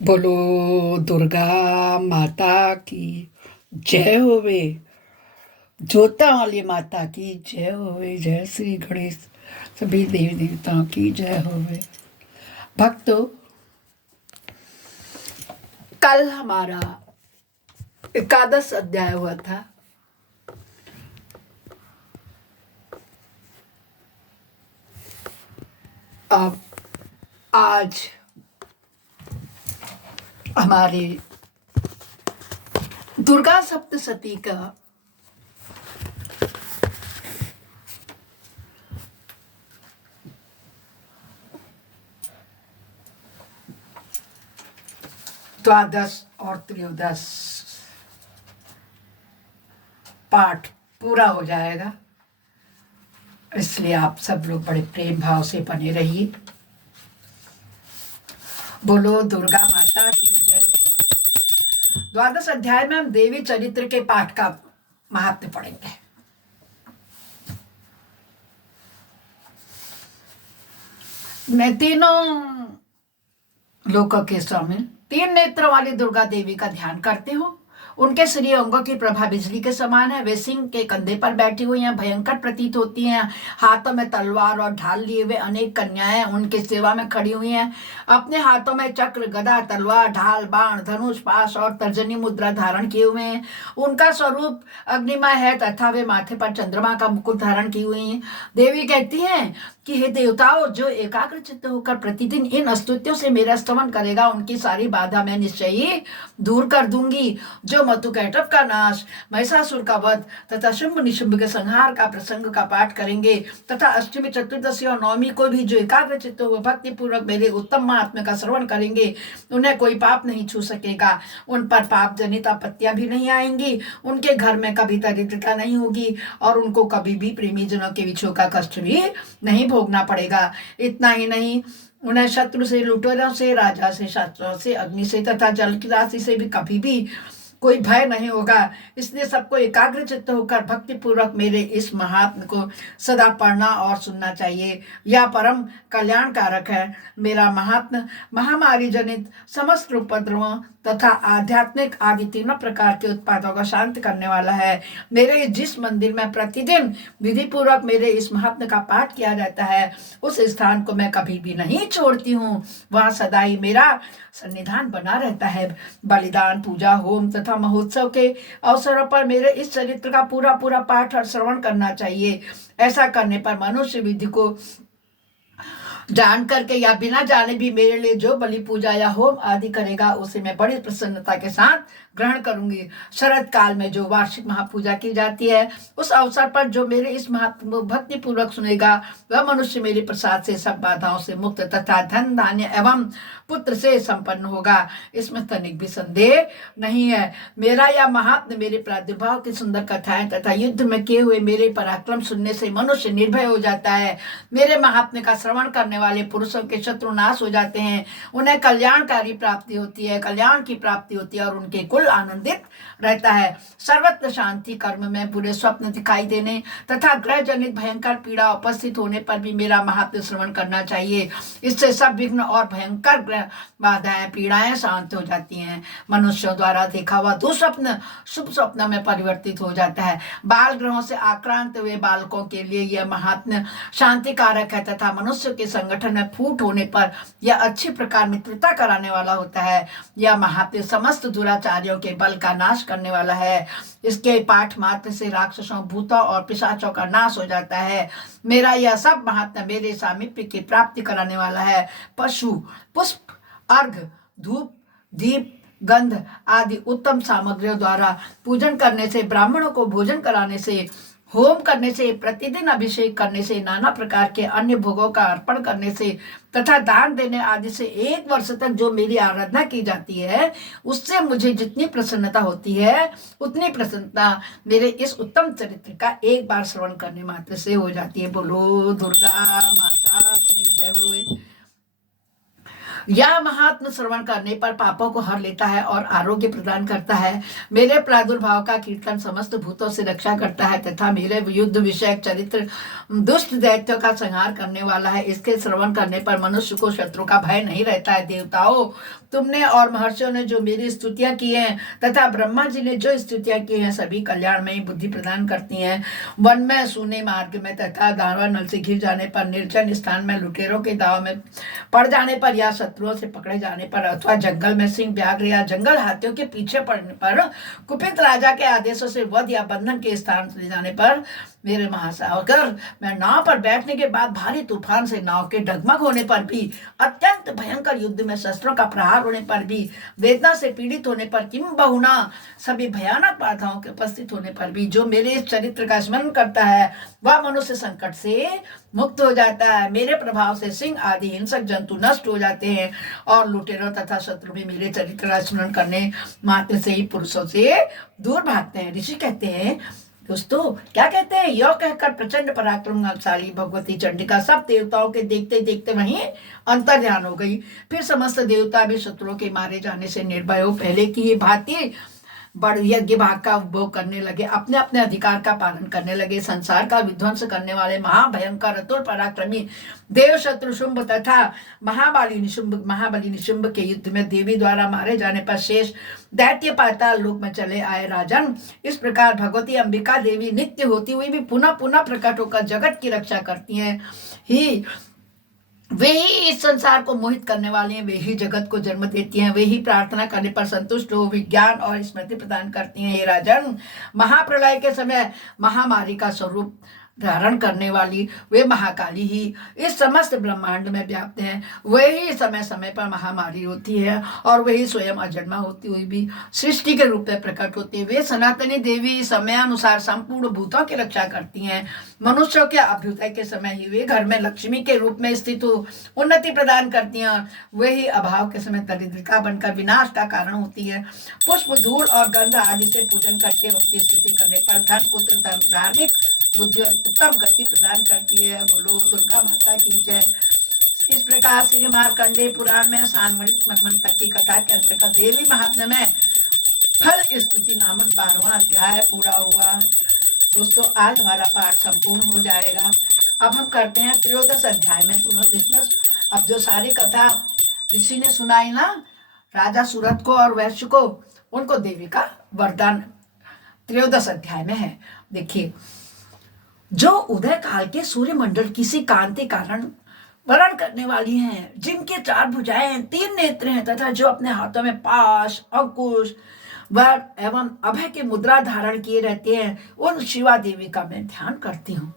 बोलो दुर्गा माता की जय होवे। जोता वाली माता की जय होवे। जय श्री गणेश। सभी देवी देवताओं की जय होवे। भक्तों, कल हमारा एकादश अध्याय हुआ था। अब आज हमारी दुर्गा सप्तशती का द्वादश और त्रयोदश पाठ पूरा हो जाएगा, इसलिए आप सब लोग बड़े प्रेम भाव से बने रहिए। बोलो दुर्गा माता की जय। द्वादश अध्याय में हम देवी चरित्र के पाठ का महात्म्य पढ़ेंगे। मैं तीनों लोकों के स्वामी, तीन नेत्रों वाली दुर्गा देवी का ध्यान करती हूँ। उनके श्री अंगों की प्रभा बिजली के समान है। वे सिंह के कंधे पर बैठी हुई हैं, भयंकर प्रतीत होती हैं। हाथों में तलवार और ढाल लिए हुए अनेक कन्याएं उनके सेवा में खड़ी हुई हैं। अपने हाथों में चक्र, गदा, तलवार, ढाल, बाण, धनुष, पाश और तर्जनी मुद्रा धारण किए हुए हैं। उनका स्वरूप अग्निमय है तथा वे माथे पर चंद्रमा का मुकुट धारण की हुई हैं। देवी कहती हैं कि हे देवताओं, जो एकाग्र चित्त होकर प्रतिदिन इन स्तुतियों से मेरा स्तवन करेगा, उनकी सारी बाधा मैं निश्चय ही दूर कर दूंगी। जो मधुकैटभ का नाश, महिषासुर का वध तथा शुंभ निशुंभ के संहार का प्रसंग का पाठ करेंगे तथा अष्टमी, चतुर्दशी और नवमी को भी जो एकाग्र चित्त हो भक्ति पूर्वक मेरे उत्तम महात्म्य का श्रवण करेंगे, उन्हें कोई पाप नहीं छू सकेगा। उन पर पाप जनित आपत्तियां भी नहीं आएंगी। उनके घर में कभी दरिद्रता नहीं होगी और उनको कभी भी प्रेमी जनों के विछोह का कष्ट भी नहीं भोगना पड़ेगा। इतना ही नहीं, उन्हें शत्रु से, लुटेरों से, राजा से, शास्त्रों से, अग्नि से तथा जल की राशि से भी कभी भी कोई भय नहीं होगा। इसलिए सबको एकाग्र चित्त होकर भक्ति पूर्वक मेरे इस महात्म को सदा पढ़ना और सुनना चाहिए। यह परम कल्याण कारक है। मेरा महात्म महामारी जनित समस्त उपद्रवों तथा आध्यात्मिक आदि तीनों प्रकार के उत्पादों का शांत करने वाला है। मेरे जिस मंदिर में प्रतिदिन विधि पूर्वक मेरे इस महात्म का पाठ किया जाता है, उस स्थान को मैं कभी भी नहीं छोड़ती हूँ। वहां सदा ही मेरा सन्निधान बना रहता है। बलिदान, पूजा, होम तथा महोत्सव के अवसरों पर मेरे इस चरित्र का पूरा पूरा पाठ और श्रवण करना चाहिए। ऐसा करने पर मनुष्य विधि को जान करके या बिना जाने भी मेरे लिए जो बलि, पूजा या होम आदि करेगा, उसे मैं बड़ी प्रसन्नता के साथ ग्रहण करूंगी। शरद काल में जो वार्षिक महापूजा की जाती है, उस अवसर पर जो मेरे इस महात्म भक्ति पूर्वक सुनेगा, वह मनुष्य मेरे प्रसाद से सब बाधाओं से मुक्त तथा धन, धान्य एवं पुत्र से संपन्न होगा। इसमें तनिक भी संदेह नहीं है। मेरा यह महात्म, मेरे प्रादुर्भाव की सुंदर कथाएं तथा युद्ध में किए हुए मेरे पराक्रम सुनने से मनुष्य निर्भय हो जाता है। मेरे महात्म्य का श्रवण करने वाले पुरुषों के शत्रु नाश हो जाते हैं। उन्हें कल्याणकारी प्राप्ति होती है, कल्याण की प्राप्ति होती है और उनके कुल आनंदित रहता है। सर्वत्र शांति, कर्म में बुरे स्वप्न दिखाई देने तथा ग्रह जनित भयंकर पीड़ा उपस्थित होने पर भी मेरा महात्म्य श्रवण करना चाहिए। इससे सब विघ्न और भयंकर बाधाएं, पीड़ाएं शांत हो जाती हैं। मनुष्यों द्वारा देखा हुआ दुस्वप्न शुभ स्वप्न में परिवर्तित हो जाता है। बाल ग्रहों से आक्रांत हुए बालकों के लिए यह महात्म्य शांति कारक है तथा मनुष्य के संगठन में फूट होने पर यह अच्छी प्रकार मित्रता कराने वाला होता है। यह महात्म्य समस्त दुराचारियों के बल का नाश करने वाला है। इसके पाठ मात्र से राक्षसों, भूतों और पिशाचों का नाश हो जाता है। मेरा यह सब महात्म्य मेरे सामीप्य की प्राप्ति कराने वाला है। पशु, पुष्प, अर्घ, धूप, दीप, गंध आदि उत्तम सामग्रियों द्वारा पूजन करने से, ब्राह्मणों को भोजन कराने से, होम करने से, प्रतिदिन अभिषेक करने से, नाना प्रकार के अन्य भोगों का अर्पण करने से तथा दान देने आदि से 1 वर्ष तक जो मेरी आराधना की जाती है, उससे मुझे जितनी प्रसन्नता होती है, उतनी प्रसन्नता मेरे इस उत्तम चरित्र का एक बार श्रवण करने मात्र से हो जाती है। बोलो दुर्गा माता की जय हो। यह महात्म श्रवण करने पर पापों को हर लेता है और आरोग्य प्रदान करता है। मेरे प्रादुर्भाव का कीर्तन समस्त भूतों से रक्षा करता है तथा मेरे युद्ध विषयक चरित्र दुष्ट दैत्यों का संहार करने वाला है। इसके श्रवण करने पर मनुष्य को शत्रु का भय नहीं रहता है। देवताओं, तुमने और महर्षियों ने जो मेरी स्तुतियां की हैं तथा ब्रह्मा जी ने जो स्तुतियां की हैं सभी कल्याणमयी बुद्धि प्रदान करती हैं। वन में, सूने मार्ग में तथा दानवा नल से घिर जाने पर, निर्जन स्थान में लुटेरों के दाव में पड़ जाने पर या शत्रुओं से पकड़े जाने पर अथवा जंगल में सिंह, व्याघ्र या जंगल हाथियों के पीछे पड़ने पर, कुपित राजा के आदेशों से वध या बंधन के स्थान ले जाने पर, मेरे महासागर, मैं नाव पर बैठने के बाद भारी तूफान से नाव के डगमग होने पर भी, अत्यंत भयंकर युद्ध में शस्त्रों का प्रहार होने पर भी, वेदना से पीड़ित होने पर, किम बहुना सभी भयानक बाधाओं के उपस्थित होने पर भी, जो मेरे इस चरित्र का स्मरण करता है वह मनुष्य संकट से मुक्त हो जाता है। मेरे प्रभाव से सिंह आदि हिंसक जंतु नष्ट हो जाते हैं और लुटेरों तथा शत्रु भी मेरे चरित्र का स्मरण करने मात्र से ही पुरुषों से दूर भागते हैं। ऋषि कहते हैं, दोस्तों क्या कहते हैं, यह कहकर प्रचंड पराक्रमशाली भगवती चंडिका सब देवताओं के देखते देखते वहीं अंतर ध्यान हो गई। फिर समस्त देवता भी शत्रुओं के मारे जाने से निर्भय हो पहले की ये भांति बड़ यज्ञ भाग का उपभोग करने लगे, अपने अपने अधिकार का पालन करने लगे। संसार का विध्वंस करने वाले महाभयंकर अतुल पराक्रमी देव शत्रु शुंभ तथा महाबली निशुंभ के युद्ध में देवी द्वारा मारे जाने पर शेष दैत्य पाताल लोक में चले आए। राजन, इस प्रकार भगवती अंबिका देवी नित्य होती हुई भी पुनः पुनः प्रकट होकर जगत की रक्षा करती हैं। ही वे ही इस संसार को मोहित करने वाले हैं, वे ही जगत को जन्म देती हैं, वे ही प्रार्थना करने पर संतुष्ट हो विज्ञान और स्मृति प्रदान करती हैं। हे राजन, महाप्रलय के समय महामारी का स्वरूप धारण करने वाली वे महाकाली ही इस समस्त ब्रह्मांड में व्याप्त हैं। वही समय समय पर महामारी होती है और वही स्वयं अजन्मा होती हुई भी सृष्टि के रूप में प्रकट होती है। वे सनातनी देवी समयानुसार संपूर्ण भूतों की रक्षा करती हैं। मनुष्यों के अभ्युदय के समय ही वे घर में लक्ष्मी के रूप में स्थित हो उन्नति प्रदान करती हैं। वही अभाव के समय दरिद्रता बनकर विनाश का कारण होती है। पुष्प, धूल और गंध आदि से पूजन करके उनकी स्तुति करने पर धन, पुत्र, धार्मिक बुद्धि और उत्तम गति प्रदान करती है। बोलो दुर्गा माता की जय। इस प्रकार श्री मार्कंडेय पुराण में सान्वरित मनवंतर की कथा के अंतर्गत देवी महात्म्य में फल स्तुति नामक 12वां अध्याय पूरा हुआ। दोस्तों, आज हमारा पाठ संपूर्ण हो जाएगा। अब हम करते हैं त्रयोदश अध्याय में पुनर्विस्मृत। अब जो सारी कथा ऋषि ने सुनाई ना, राजा सूरत को और वैश्य को, उनको देवी का वरदान त्रयोदश अध्याय में है। देखिए, जो उदय काल के सूर्य मंडल किसी कांति कारण वर्ण करने वाली हैं, जिनके 4 भुजाएं, 3 नेत्र हैं तथा जो अपने हाथों में पाश, अंकुश, वर एवं अभय की मुद्रा धारण किए रहते हैं, उन शिवा देवी का मैं ध्यान करती हूँ।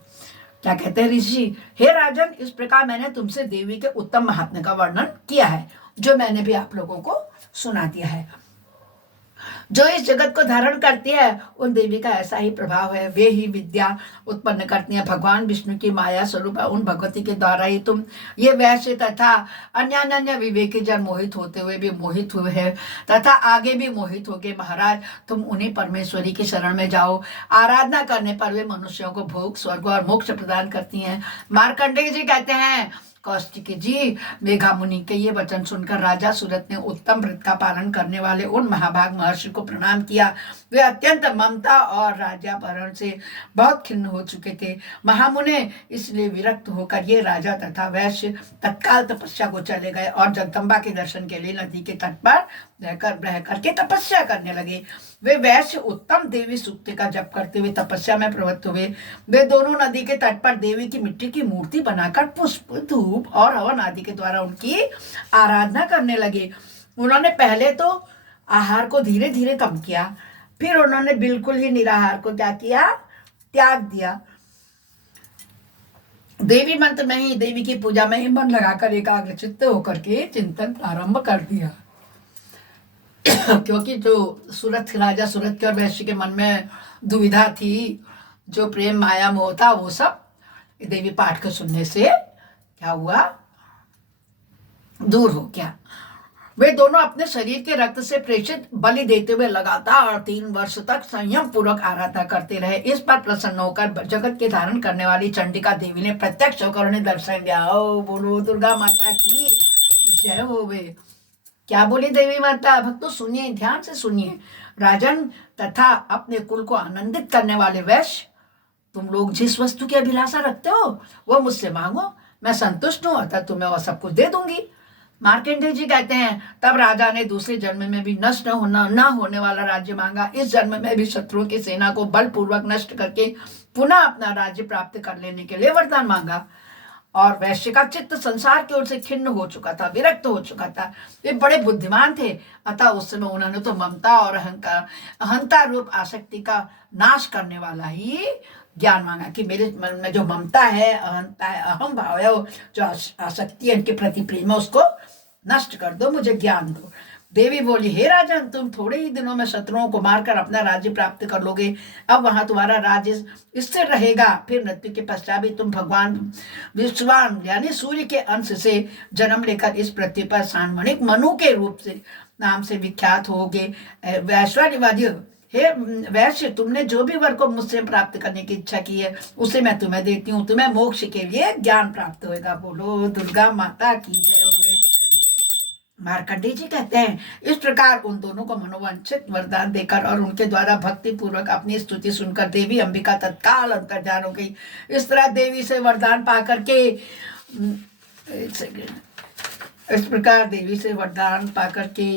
क्या कहते हैं ऋषि, हे राजन, इस प्रकार मैंने तुमसे देवी के उत्तम महात्म्य का वर्णन किया है, जो मैंने भी आप लोगों को सुना दिया है। जो इस जगत को धारण करती है उन देवी का ऐसा ही प्रभाव है। वे ही विद्या उत्पन्न करती हैं। भगवान विष्णु की माया स्वरूप है। उन भगवती के द्वारा ही तुम ये वैश्य तथा अन्य विवेकी जन मोहित होते हुए भी मोहित हुए हैं तथा आगे भी मोहित होगे। महाराज, तुम उन्हीं परमेश्वरी की शरण में जाओ। आराधना करने पर वे मनुष्यों को भोग, स्वर्ग और मोक्ष प्रदान करती हैं। मार्कंडेय जी कहते हैं, कौशिक जी, मेघा मुनि के ये वचन सुनकर राजा सूरत ने उत्तम व्रत का पालन करने वाले उन महाभाग महर्षि को प्रणाम किया। वे अत्यंत ममता और राज्यापहरण से बहुत खिन्न हो चुके थे। महामुने इसलिए विरक्त होकर ये राजा तथा वैश्य तत्काल तपस्या को चले गए और जगदम्बा के दर्शन के लिए नदी के तट पर रह करके तपस्या करने लगे। वे वैश्य उत्तम देवी सूक्त का जप करते हुए तपस्या में प्रवृत्त हुए। वे दोनों नदी के तट पर देवी की मिट्टी की मूर्ति बनाकर पुष्प, धूप और हवन आदि के द्वारा उनकी आराधना करने लगे। उन्होंने पहले तो आहार को धीरे धीरे कम किया, फिर उन्होंने बिल्कुल ही निराहार को क्या किया, त्याग दिया। देवी मंत्र में ही, देवी की पूजा में ही मन लगाकर एकाग्रचित्त होकर के चिंतन प्रारंभ कर दिया। क्योंकि जो राजा सूरत के और वैश्य के मन में दुविधा थी, जो प्रेम माया मोह था, वो सब देवी पाठ को सुनने से क्या हुआ, दूर हो गया। वे दोनों अपने शरीर के रक्त से प्रेषित बलि देते हुए लगातार 3 वर्ष तक संयम पूर्वक आराधना करते रहे। इस पर प्रसन्न होकर जगत के धारण करने वाली चंडिका देवी ने प्रत्यक्ष होकर उन्हें दर्शन दिया। ओ बोलो दुर्गा माता की जय होवे। क्या बोली देवी माता? भक्तों सुनिए, ध्यान से सुनिए। राजन तथा अपने कुल को आनंदित करने वाले वैश्य, तुम लोग जिस वस्तु की अभिलाषा रखते हो वो मुझसे मांगो, मैं संतुष्ट हूं, अतः तुम्हें वह सब कुछ दे दूंगी। मार्कंडेय जी कहते हैं, तब राजा ने दूसरे जन्म में भी नष्ट न होने वाला राज्य मांगा। इस जन्म में भी शत्रुओं की सेना को बलपूर्वक नष्ट करके पुनः अपना राज्य प्राप्त कर लेने के लिए वरदान मांगा। और वैश्य का चित्त संसार की ओर से खिन्न हो चुका था, विरक्त हो चुका था। वे बड़े बुद्धिमान थे, अतः उस समय उन्होंने तो ममता और अहंता रूप आसक्ति का नाश करने वाला ही ज्ञान मांगा कि मेरे मन में जो ममता है, अहंता है, अहम भाव है, जो आसक्ति है, इनके प्रति प्रेम है, उसको नष्ट कर दो, मुझे ज्ञान दो। देवी बोली, हे राजन, तुम थोड़े ही दिनों में शत्रुओं को मारकर अपना राज्य प्राप्त कर लोगे। अब वहां तुम्हारा राज्य स्थिर रहेगा। फिर मृत्यु के पश्चात भी तुम भगवान विश्वान यानी सूर्य के अंश से जन्म लेकर इस पृथ्वी पर सान्मणिक मनु के रूप से नाम से विख्यात होगे। वैश्वानिवादी, हे वैश्य, तुमने जो भी वर को मुझसे प्राप्त करने की इच्छा की है उसे मैं तुम्हें देती हूँ। तुम्हें मोक्ष के लिए ज्ञान प्राप्त होगा। बोलो दुर्गा माता की जय होवे। मार्कंडेय जी कहते हैं, इस प्रकार उन दोनों को मनोवांछित वरदान देकर और उनके द्वारा भक्ति पूर्वक अपनी स्तुति सुनकर देवी अंबिका तत्काल अंतर्धान हो गई। इस तरह देवी से वरदान पा करके इस प्रकार देवी से वरदान पा करके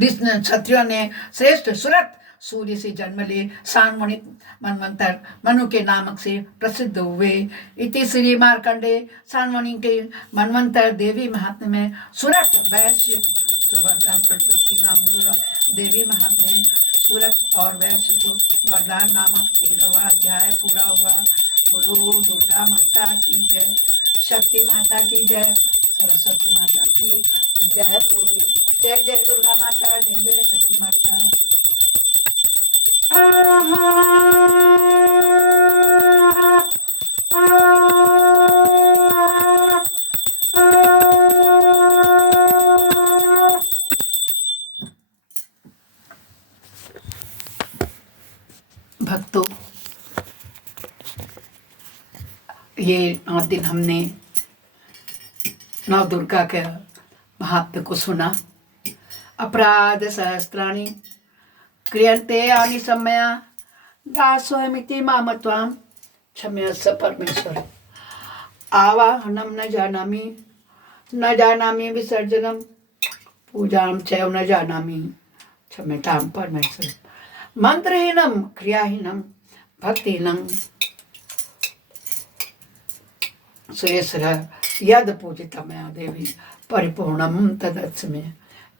क्षत्रियों ने श्रेष्ठ सुरत सूर्य से जन्म ले सान्मणिक मनवंतर मनु के नामक से प्रसिद्ध हुए। इति श्री मार्कंडेय सान्मणि के मनवंतर देवी महात्म्य में सुरत वैश्य वरदान प्रकृति नाम हुआ। देवी महात्म्य में सुरत और वैश्य को वरदान नामक 13वां अध्याय पूरा हुआ। बोलो दुर्गा माता की जय, शक्ति माता की जय, सरस्वती माता की जय होगी। जय जय दुर्गा माता, जय जय शक्ति माता। भक्तों, ये 9 दिन हमने नव दुर्गा के महात्म्य को सुना। अपराध सहस्त्राणि क्रियन्ते यानि सम्मया दासोऽहमिति मामत्वां क्षम्यस्व परमेश्वर। आवाहनं न जानामि विसर्जनं पूजां चैव न जानामि क्षम्यतां परमेश्वर। मंत्रहीनं क्रियाहीनं भक्तिहीनं सुरेश्वर यद पूजितं मया देवी परिपूर्णं तदस्मि।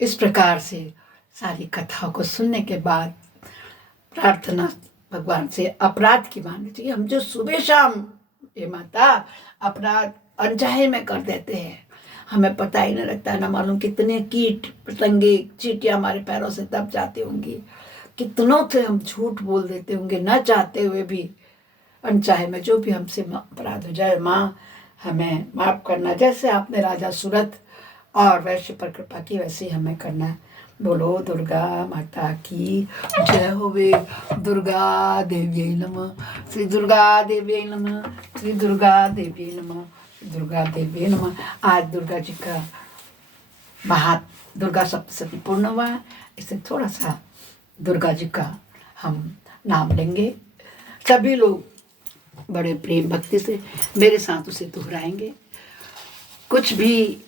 इस प्रकार से सारी कथाओं को सुनने के बाद प्रार्थना भगवान से अपराध की माननी चाहिए। हम जो सुबह शाम ये माता अपराध अनचाहे में कर देते हैं, हमें पता ही नहीं लगता, ना मालूम कितने कीट पतंगे चींटियां हमारे पैरों से दब जाती होंगी, कितनों से हम झूठ बोल देते होंगे न चाहते हुए भी। अनचाहे में जो भी हमसे अपराध हो जाए, माँ हमें माफ करना। जैसे आपने राजा सूरत और वैश्य पर कृपा की, वैसे ही हमें करना है। बोलो दुर्गा माता की जय होवे। दुर्गा देवी नमः, श्री दुर्गा देवी नमः, श्री दुर्गा देवी नमः, दुर्गा देवी नमः। आज दुर्गा जी का दुर्गा सप्तशती पूर्ण हुआ है, इससे थोड़ा सा दुर्गा जी का हम नाम लेंगे। सभी लोग बड़े प्रेम भक्ति से मेरे साथ उसे दोहराएंगे। कुछ भी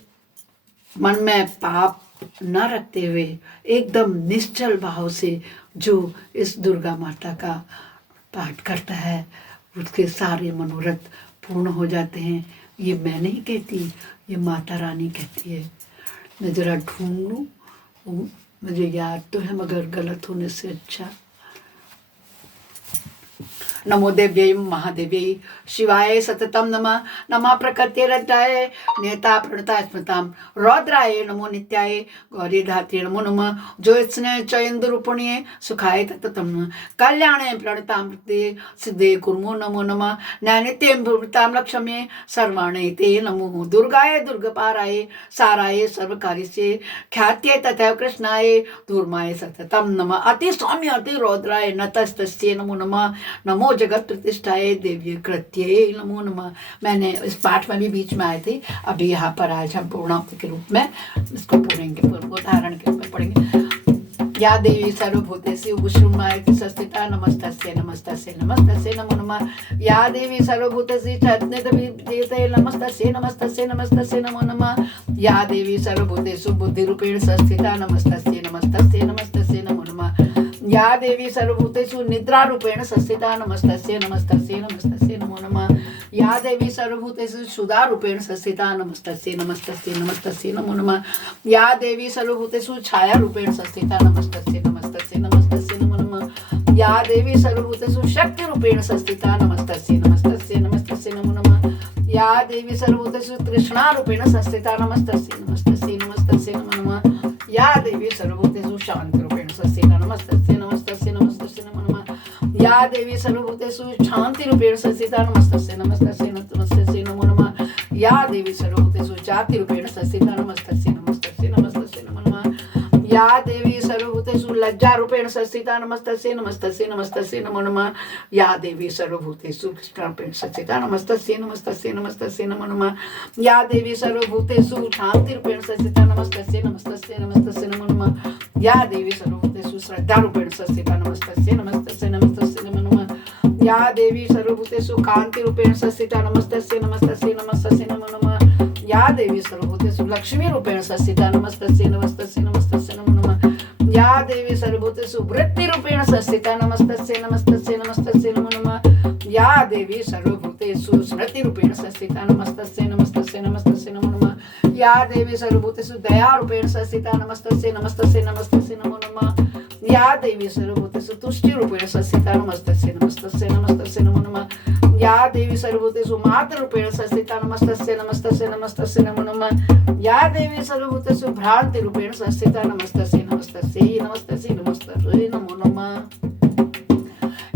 मन में पाप न रखते हुए एकदम निश्चल भाव से जो इस दुर्गा माता का पाठ करता है, उसके सारे मनोरथ पूर्ण हो जाते हैं। ये मैं नहीं कहती, ये माता रानी कहती है। मैं ज़रा ढूंढ लूँ, मुझे याद तो है मगर गलत होने से अच्छा। नमो देव्यै महादेव्यै शिवाय सततं नमः। नमः प्रकृतिरजाय नेता प्रणता स्मृतां रौद्राय नमो नित्याय गौरी धात्रे नमो नमः। ज्योत्स्ने चयन्दरूपिणे सुखाय तत्तं नमः। कल्याणे प्रणतामृते सिद्धे कुर्मो नमो नमः। नैनित्यं भूतां लक्ष्म्ये सर्वाणे ते नमो। दुर्गाय दुर्गपाराय साराय सर्वकार्यस्य ख्यात्यै तथैव कृष्णाय धूर्माय सततं नमः। अति सौम्य अति रौद्राय नतस्तस्यै नमो नमः। नमो नमो जगत प्रतिष्ठाए देवी कृत्ये नमो नमः। मैंने इस पाठ में भी बीच में आए थे, अभी यहाँ पर आज हम पूर्णावृत्ति के रूप में इसको पढ़ेंगे, उदाहरण के रूप में पढ़ेंगे। या देवी सर्वभूतेषु विश्वमायति संस्थिता नमस्तस्यै नमस्तस्यै नमस्तस्यै नमो नमः। या देवी सर्वभूतेषु चैतन्यते नमस्तस्यै नमस्तस्यै नमस्तस्यै नमो नमः। या देवी सर्वभूतेषु बुद्धिरूपेण संस्थिता नमस्तस्यै नमस्तस्यै नमस्तस्यै नमो नमः। या देवी सर्वभूतेषु निद्रारूपेण संस्थिता नमस्तस्यै नमस्तस्यै नमस्तस्यै नमो नमः। या देवी सर्वभूतेषु सुधारूपेण संस्थिता नमस्तस्यै नमस्तस्यै नमस्तस्यै नमो नमः। या देवी सर्वभूतेषु छायारूपेण संस्थिता नमस्तस्यै नमस्तस्यै नमस्तस्यै नमो नमः। या देवी सर्वभूतेषु शक्तिरूपेण संस्थिता नमस्तस्यै नमस्तस्यै नमस्तस्यै नमो नमः। या देवी सर्वभूतेषु तृष्णारूपेण संस्थिता नमस्तस्यै नमस्तस्यै नमस्तस्यै नमो नमः। या देवी सर्वभूतेषु शान्तिरूपेण संस्थिता नमस्तस्यै नमस्तस्यै नमस्तस्यै नमो नमः। या देवी सर्वभूतेषु शान्तिरूपेण संस्थिता नमस्तस्यै नमस्तस्यै नमस्तस्यै नमो नमः। या देवी सर्वभूतेषु जातिरूपेण संस्थिता नमस्तस्यै नमस्तस्यै नमस्तस्यै नमो नमः। या देवी सर्वभूतेषु लज्जारूपेण संस्थिता नमस्तस्यै नमस्तस्यै नमस्तस्यै नमो नमः। या देवी सर्वभूतेषु कृष्णारूपेण संस्थिता नमस्तस्यै नमस्तस्यै नमस्तस्यै नमो नमः। या देवी सर्वभूतेषु शान्तिरूपेण संस्थिता नमस्तस्यै नमस्तस्यै नमस्तस्यै नमो नमः। या देवी सर्वभूतेषु श्रद्धारूपेण संस्थिता नमस्तस्यै नमस्तस्यै नमस्तस्यै नमो नमः। या देवी सर्वभूतेषु कान्तिरूपेण संस्थिता नमस्तस्यै नमस्तस्यै नमस्तस्यै नमो नमः। या देवी सर्वभूतेषु लक्ष्मीरूपेण संस्थिता नमस्तस्यै नमस्तस्यै नमस्तस्यै नमो नमः। या देवी सर्वभूतेषु वृत्तिरूपेण संस्थिता नमस्तस्यै नमस्तस्यै नमस्तस्यै नमो नमः। या देवी सर्वभूतेषु स्मृतिरूपेण संस्थिता नमस्तस्यै नमस्तस्यै नमस्तस्यै नमो नमः। या देवी सर्वभूतेषु दयारूपेण संस्थिता नमस्तस्यै नमस्तस्यै नमस्तस्यै नमो नमः। या देवी सर्वभूतेषु तुष्टिरूपेण संस्थिता नमस्तस्यै नमस्तस्यै नमस्तस्यै नमो नमः। या देवी सर्वभूतेषु मातृरूपेण संस्थिता नमस्तस्यै नमस्तस्यै नमस्तस्यै नमो नमः। या देवी सर्वभूतेषु भ्रान्तिरूपेण संस्थिता नमस्तस्यै नमस्तस्यै नमस्तस्यै नमस्तस्यै नमो नमः।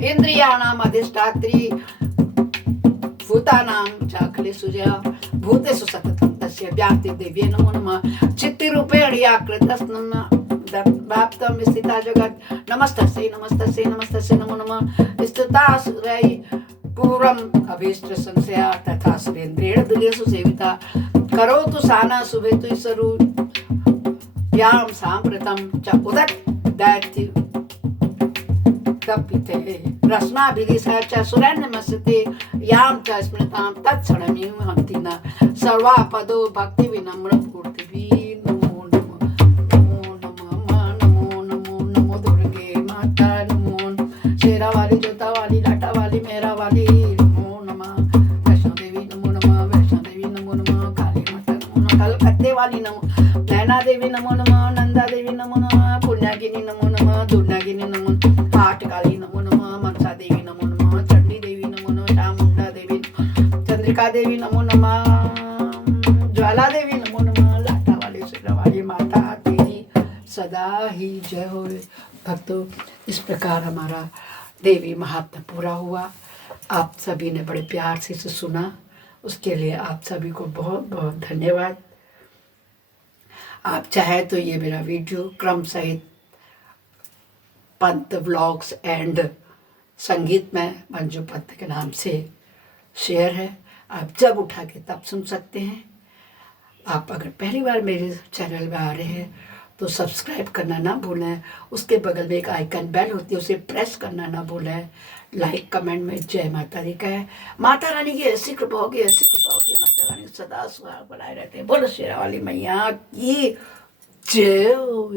इंद्रियाणाम् अधिष्ठात्री भूतानां चाखलेषु भूतेषु सततं तस्य व्याप्ति देव्यै नमो नमः। चित्तिरूपेण या कृतस्नं व्याप्तं स्थिता जगत् नमस्तस्यै नमस्तस्यै नमस्तस्यै नमो नमः। स्थिताश्रय पूर्वम् अभीष्ट संशया तथा सुरेन्द्रेण दुलेषु सेविता करोतु साना शुभेतु ईश्वरु याम सांप्रतं च उदत् दैत्य कपिते रश्माभिदिशा च सुरन्नमस्ते याम च स्मृतां तत्क्षणमेव हन्ति न सर्वापदो भक्ति विनम्र पूर्तिवी नमो नमः नमो नमो नमो दुर्गे माता नमो शेरा वाली जोता वाली लाटा वाली मेरा वाली नमो नमः। वैष्णो देवी नमो नमः वैष्णो देवी नमो नमः काली माता नमो नमः कलकत्ते वाली नमो नैना देवी नमो नमः नंदा देवी नमो नमः पुण्यागिनी नमो नमः दुर्नागिनी नमो हाटकाली नमो नमः मनसा देवी नमो नमः चंडी देवी नमो नमः चामुंडा देवी चंद्रिका देवी नमो नमः ज्वाला देवी नमो नमः लाटा वाली शेरा वाली माता तेरी सदा ही जय हो। भक्तों, इस प्रकार हमारा देवी महात्म्य पूरा हुआ। आप सभी ने बड़े प्यार से इसे सुना, उसके लिए आप सभी को बहुत बहुत धन्यवाद। आप चाहे तो ये मेरा वीडियो क्रम सहित पंत व्लॉग्स एंड संगीत में मंजू पंत के नाम से शेयर है, आप जब उठा के तब सुन सकते हैं। आप अगर पहली बार मेरे चैनल में आ रहे हैं तो सब्सक्राइब करना ना भूलें। उसके बगल में एक आइकन बेल होती है, उसे प्रेस करना ना भूलें। लाइक कमेंट में जय माता दी कहें। माता रानी की ऐसी कृपा होगी, ऐसी कृपा होगी, माता रानी सदा सुहाग बनाए रहते हैं। बोलो शेरा वाली मैया की जय हो।